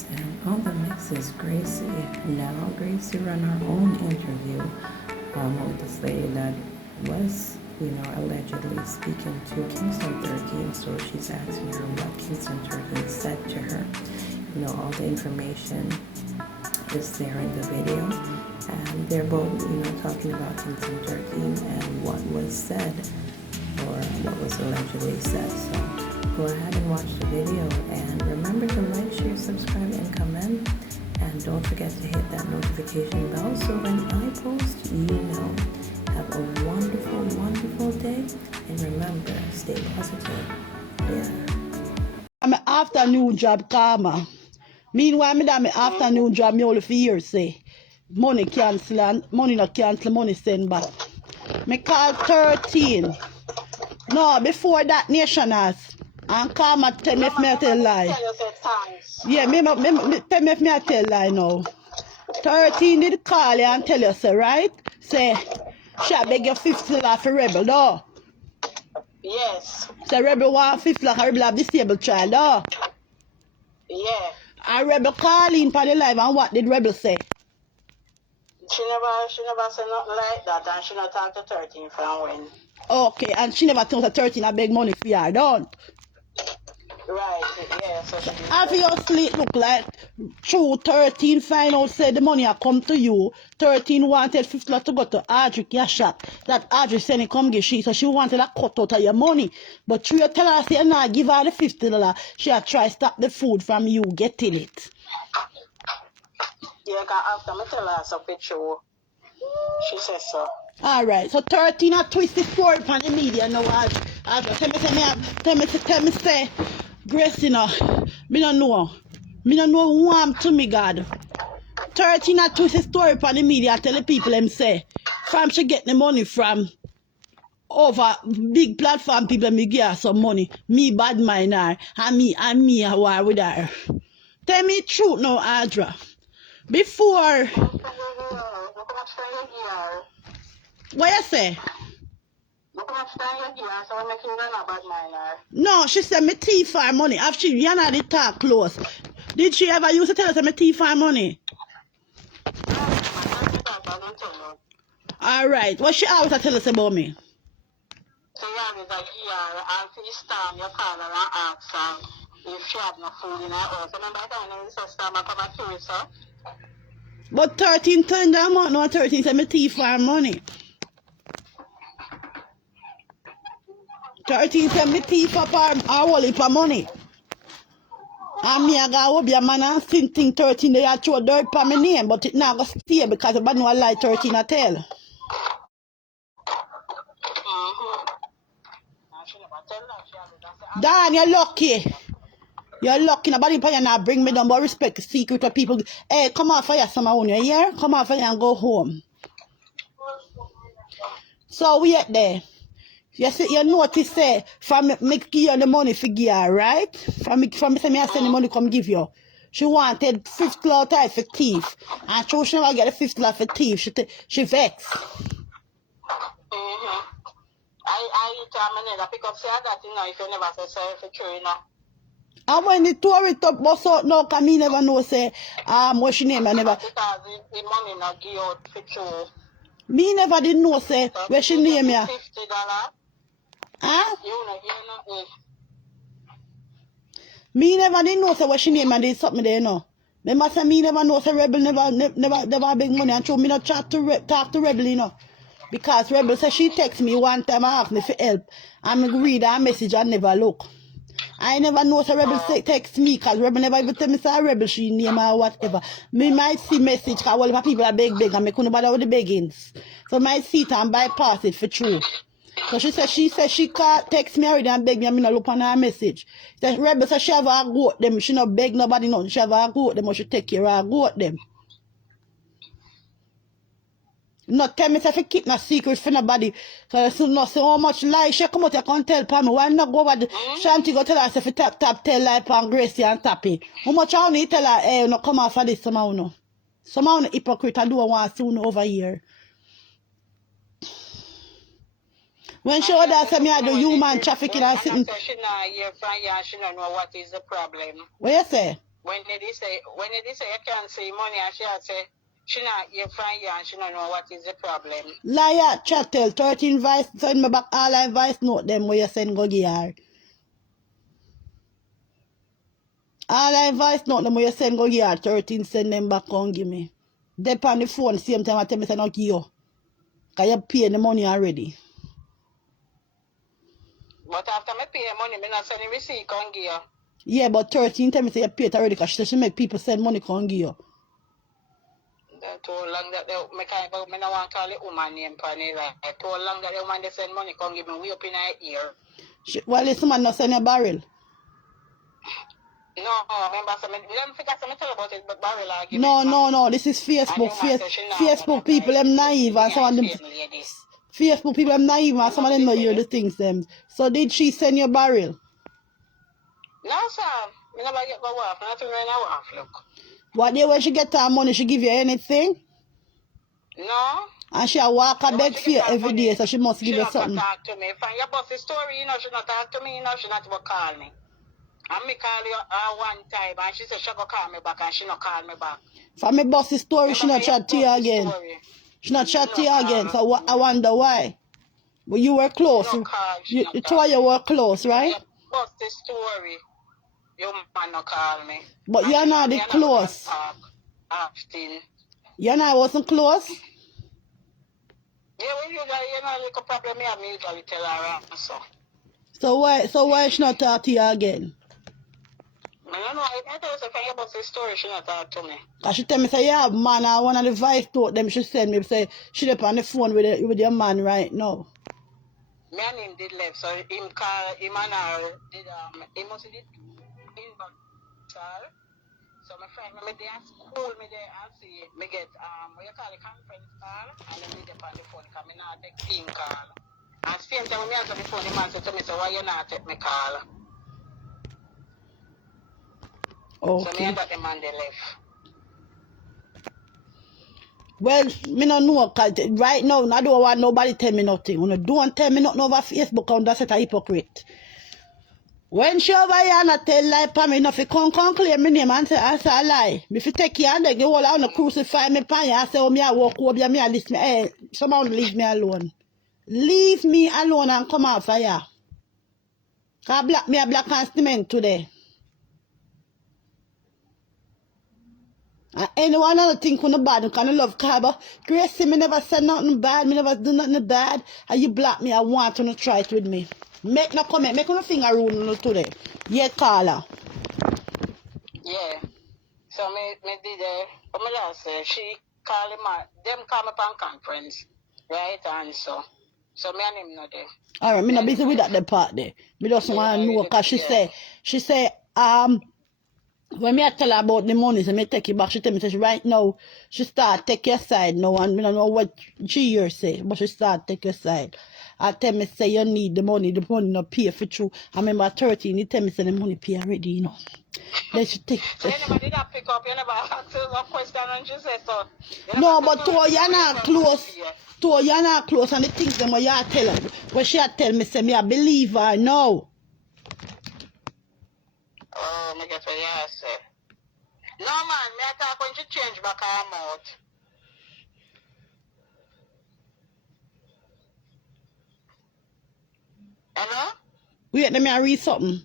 Yes, and on the mix is Gracie. Now, Gracie ran her own interview with this lady that was, allegedly speaking to Kingston 13. So she's asking her what Kingston 13 said to her. All the information is there in the video. And they're both, talking about Kingston 13 and what was said or what was allegedly said. So go ahead and watch the video, and remember to like, share, subscribe, and comment, and don't forget to hit that notification bell so when I post, have a wonderful, wonderful day, and remember, stay positive. Yeah. I'm an afternoon job, karma. Meanwhile, me that my afternoon job, me only for years say money cancel and money not cancel, money send back. Me call 13. No, before that nationals. And karma tell me if me tell lie. Yeah, me tell me if me tell lie now. 13 did call you and tell you, say, right? Say, shall beg you $50 for rebel, no? Yes. Say, rebel want $50 for rebel have disabled child, no? Yeah. And rebel call in for the live, and what did rebel say? She never said nothing like that, and she not talk to 13 from when. Okay, and she never told her 13 I beg money for her, don't? Right, yeah, so she obviously look like true 13 find out said the money a come to you. 13 wanted $50 to go to Audrey cash app. That Audrey send it come give she, so she wanted a cut out of your money. But you tell her say nah, give her the $50. She a try stop the food from you getting it. Yeah, cause after me tell her so picture. She says so. Alright, so 13 a twist the story on the media now. Audrey tell me say Grace, me don't know. Me don't know who I'm to me, God. 13 a twist the story on the media, tell the people them say, from she get the money from over big platform people, me give her some money. Me bad mind her, and me a war with her. Tell me the truth now, Audra. Before, what you say? No, she said me thief her money. After she, you know the talk close. Did she ever used to tell us that me thief her money? Alright, what she always tell us about me? So yeah, like here, after this time, you call her and ask her if she had no food in her house. Remember that time when sister come and kill her? But 13 turned them out, no 13 said me thief her money. 13 said me thief up her whole heap of money. And me I go be a man and still think 13 they had throw dirt for my name, but it not go stay because I know I lie 13 I tell. Dan, you're lucky. You're lucky. Nobody pay you not bring me down, but respect the secret of people. Hey, come on for your summer when you're here. Come on for you and go home. So we at there. You see, you notice say from me give you the money for give her, right? From me say me I send the money come give you. She wanted $50 for thief. And she never get the $50 for thief. She vexed. I tell me never pick up say that if you never say sorry for true, And when the tore it up, bust out now, cause me never know say what she name I never. Because the money not give out for true. Me never did know say where she name ya. $50. Huh? You know. Me never did know say what she name and did something there, no. Remember say me never know say Rebel never big money and show me not talk to Rebel, Because Rebel say she text me one time and ask me for help. And me read her message and never look. I never know say Rebel text me because Rebel never even tell me say Rebel she name or whatever. Me might see message because all my people are beg and me couldn't bother with the beggings. So I might see it and bypass it for true. So she said she can't text me already and beg me and me not look on her message. The Rebel said she have a goat them. She not beg nobody nothing. She have a goat them or she take care of a goat them. Not tell me if I keep no secret for nobody. So I should not say how much lie she come out and can tell for me. Why not go over the Shanti go tell her if you tap tell lie pan Gracie and Tappy. How much I only tell her no come off for this somehow no. Somehow no hypocrite I don't want to see you over here. When she order say me I do human trafficking and sitting. She not hear from you and she don't know what is the problem. What you say? when they say you can't see money and she had say she not hear from you and she don't know what is the problem. Liar, chattel, 13 vice, send me back all I vice note them where you send go give her. All I vice note them where you send go give her, 13 send them back and give me. They on the phone same time I tell me say not give you. Cause you pay the money already. But after me pay money, me not send the receipt come give you. Yeah, but 13 tell me say you pay it already because she make people send money come give you. That too long that me can't me no want to call the woman name for me right. Too long that the woman they send money come give me way up in her ear. Well, this man not send a barrel. No, remember some them figure some tell about it, but barrel I give No, it money. no, no. This is Facebook. And the woman say she not Facebook people them naive and some of them Facebook people them naive and some of them know you the things them. So did she send you a barrel? No, sir. Me never get go off. Nothing when I off, look. What day when she get her money, she give you anything? No. And she a walk a beg for you every day, so she must give you something. She not talk to me. From your bossy story, you know, she not talk to me, you know, she not even call me. And me call you one time, and she said she go call me back, and she not call me back. From my bossy story, she not chat to you again. She not chat to you again, so I wonder why. But you were close. You two of you were close, right? Bossy story. Your man no call me. But you're not the close. You and I wasn't close? Yeah, when you know, like a problem, me and me usually tell her so. So why she not talk to you again? I don't know, I tell you if about the story, she not talk to me. Cause she tell me say, yeah, man, I one of the vice note them she send me say she up on the phone with your man right now. Me and him did left, so him call him and her did he must did inbox her. So my friend me there at school me there and see me get what you call a conference call and then me get on the phone because me not take team call. And same time when me answer the phone, the man said to me, so why you not take me call? Okay. So me and that the man they left. Well, me no know, cause right now, I don't want nobody tell me nothing. When you don't tell me nothing over Facebook, that's a hypocrite. When she over here and I tell lie pa me, if you come claim my name and say I say a lie. If you take your hand, you all on the crucify me pan you, I say, oh, me I walk over, me I listen, hey, someone leave me alone. Leave me alone and come off of here. Cause me a black and cement today. And anyone else think on the bad, you can love Carba. Gracie, me never said nothing bad, me never do nothing bad. And you block me, I want you to try it with me. Make no comment, make no finger rule today. Yeah, Carla. Yeah. So me did what me last say, she call him them call me on conference. Right and so me and him not there. Alright, me not busy with that part there. Me just want to know because she say, when me I tell her about the money, so me take it back, she tell me, say, right now, she start take your side now, and me don't know what she years say, but she start take your side. I tell me, say, you need the money not pay for true. I remember 13, he tell me, say, the money pay already, you know. Then she take. So you never did that pick up, you never asked her a question and she said so. No, but to you're not close. To you're not close, and the things them what you tell her. What she tell me, say, me I believe her now. Oh, me get what you say. No man, me I talk when she change back her mouth. Hello? Wait, let me read something.